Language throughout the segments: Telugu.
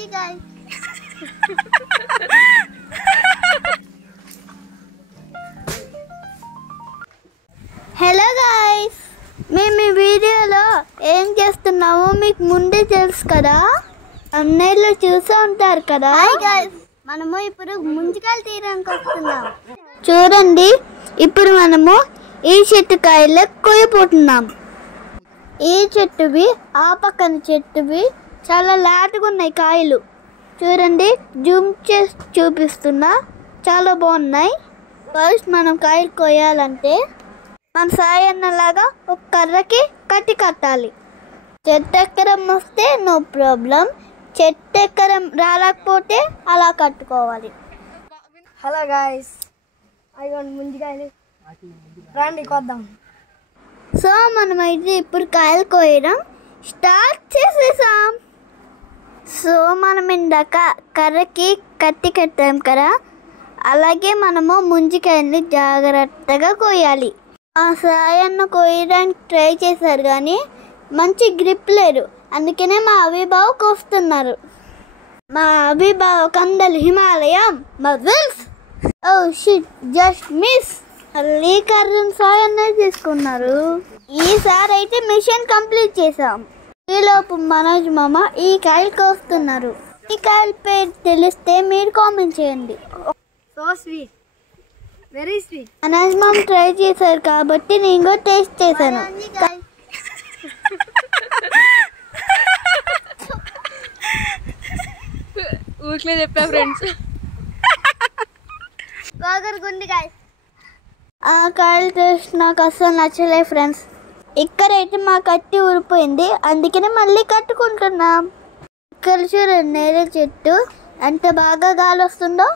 Anji guys. Hello guys. మేము ఈ వీడియోలో ఏం చేస్తున్నామో మీకు ముందే తెలుసు కదా. అన్నయ్యలు చూసే ఉంటారు కదా. Hi guys. మనము ఇప్పుడు ముంజికాయలు తీయడానికి వస్తున్నాం. చూడండి, ఇప్పుడు మనము ఈ చెట్టు కాయలు కోయపోతున్నాం. ఈ చెట్టువి ఆ పక్కన చెట్టువి చాలా లాటుగా ఉన్నాయి కాయలు. చూడండి, జూమ్ చేసి చూపిస్తున్నా, చాలా బాగున్నాయి. ఫస్ట్ మనం కాయలు కోయాలంటే మన సాయన్నలాగా ఒక కర్రకి కట్టి కట్టాలి. చెట్టు ఎక్కడం వస్తే నో ప్రాబ్లం, చెట్టు ఎక్కడం రాలేకపోతే అలా కట్టుకోవాలి. హలో గాయస్, అయ్యండి ముంజికాయలు రండి కొద్దాం. సో మనమైతే ఇప్పుడు కాయలు కోయడం స్టార్ట్ చేసేసాం. సో మనం ఇందాక కర్రకి కట్టి కట్టాం కదా, అలాగే మనము ముంజికాయల్ని జాగ్రత్తగా కోయాలి. ఆ సాయన్న కోయడానికి ట్రై చేశారు కానీ మంచి గ్రిప్ లేరు, అందుకనే మా అభిబావ్ కోస్తున్నారు. మా అభిబావ్ కందలు హిమాలయం muscles. Oh shit, just miss. మళ్ళీ కర్రను సాయన్న తీసుకున్నారు. ఈసారి అయితే మిషన్ కంప్లీట్ చేసాం. ఈలోపు మనోజ్ మామ ఈ కాయలు కోస్తున్నారు. ఈ కాయల పేరు తెలిస్తే మీరు కామెంట్ చేయండి. So sweet, very sweet. Manoj మామ ట్రై చేశారు కాబట్టి నేను కూడా టేస్ట్ చేశాను. ఊరికే చెప్పా ఫ్రెండ్స్. ఆ కాయలు టేస్ట్ నాకు అస్సలు నచ్చలేదు ఫ్రెండ్స్. ఇక్కడైతే మా కట్టి ఊరిపోయింది, అందుకనే మళ్ళీ కట్టుకుంటున్నాం. ఇక్కడ చూడండి, నేరే చెట్టు ఎంత బాగా గాలి వస్తుందో.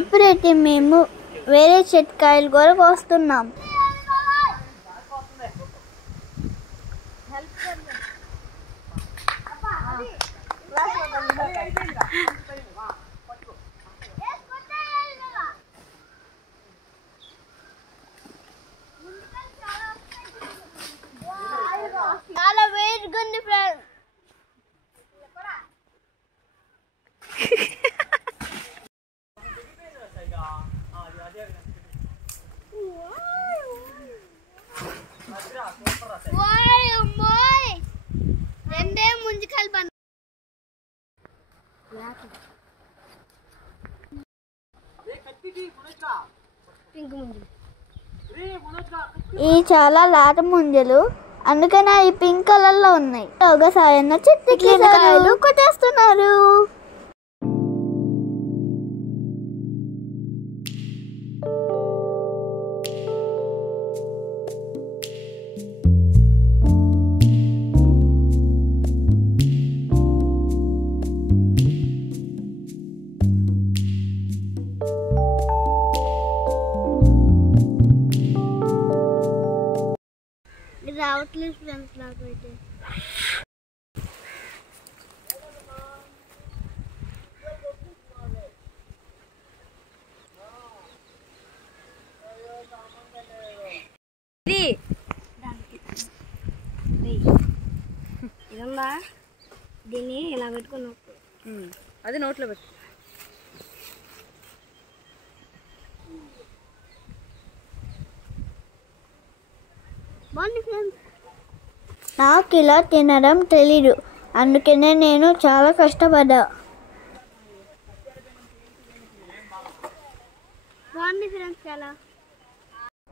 ఇప్పుడైతే మేము వేరే చెట్టు కాయలు కూడా కోస్తున్నాం. చాలా వేడిగా ఉంది ఫ్రెండ్స్. రెండే ముంజికాయలు పని. ఈ చాలా లాట ముంజలు, అందుకనే ఈ పింక్ కలర్ లో ఉన్నాయి. ఒక సాయన్న చెట్టుకి కాయలు కొట్టేస్తున్నారు. రావట్లేదు ఫ్రెండ్స్ నాకైతే. ఇదమ్మా, దీన్ని ఇలా పెట్టుకుని అది నోట్లో పెట్టు. నాకు ఇలా తినడం తెలీదు, అందుకనే నేను చాలా కష్టపడ్డా.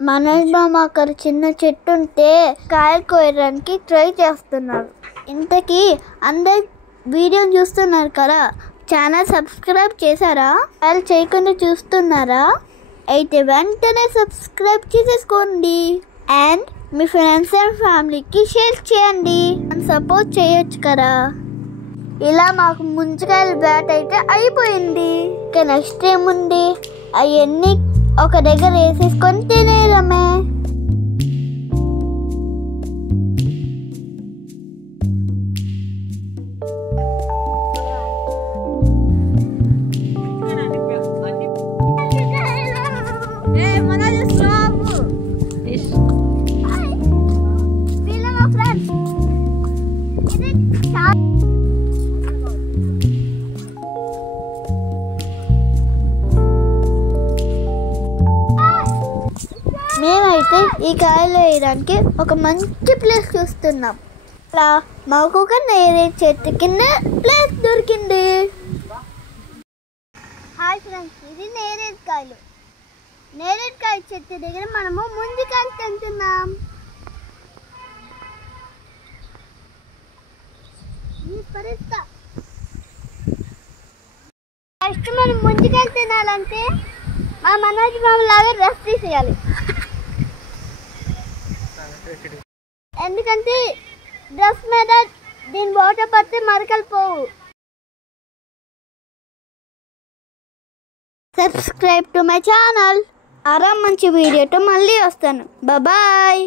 మనోజ్ మామ అక్కడ చిన్న చెట్టు ఉంటే కాయలు కోయడానికి ట్రై చేస్తున్నారు. ఇంతకీ అందరు వీడియో చూస్తున్నారు కదా, ఛానల్ సబ్స్క్రైబ్ చేశారా? కాయలు చేయకుండా చూస్తున్నారా? అయితే వెంటనే సబ్స్క్రైబ్ చేసేసుకోండి. అండ్ మీ ఫ్రెండ్స్ అండ్ ఫ్యామిలీకి షేర్ చేయండి, అని సపోర్ట్ చేయొచ్చు కదా. ఇలా మాకు ముంజికాయల బ్యాట్ అయితే అయిపోయింది. ఇక నెక్స్ట్ ఏముంది, అవన్నీ ఒక దగ్గర వేసేసుకొని తినేయడమే. అయితే ఈ కాయలు వేయడానికి ఒక మంచి ప్లేస్ చూస్తున్నాం. అలా మాకు ఒక నేరేడు చెట్టు కింద ప్లేస్ దొరికింది. హాయ్ ఫ్రెండ్స్, ఇది నేరేడుకాయలు. నేరేడుకాయ చెట్టు దగ్గర మనము ముంజికాయలు తింటున్నాం. ఫస్ట్ మనం ముంజికాయలు తినాలంటే మా మనోజ్ బాబు లాగా రెస్ట్ తీసేయాలి. ఎందుకంటే డ్రెస్ మీద దీని వాటర్ పడితే మరకలు పోవు. Subscribe to my channel. మంచి వీడియోతో మళ్ళీ వస్తాను. బాయ్.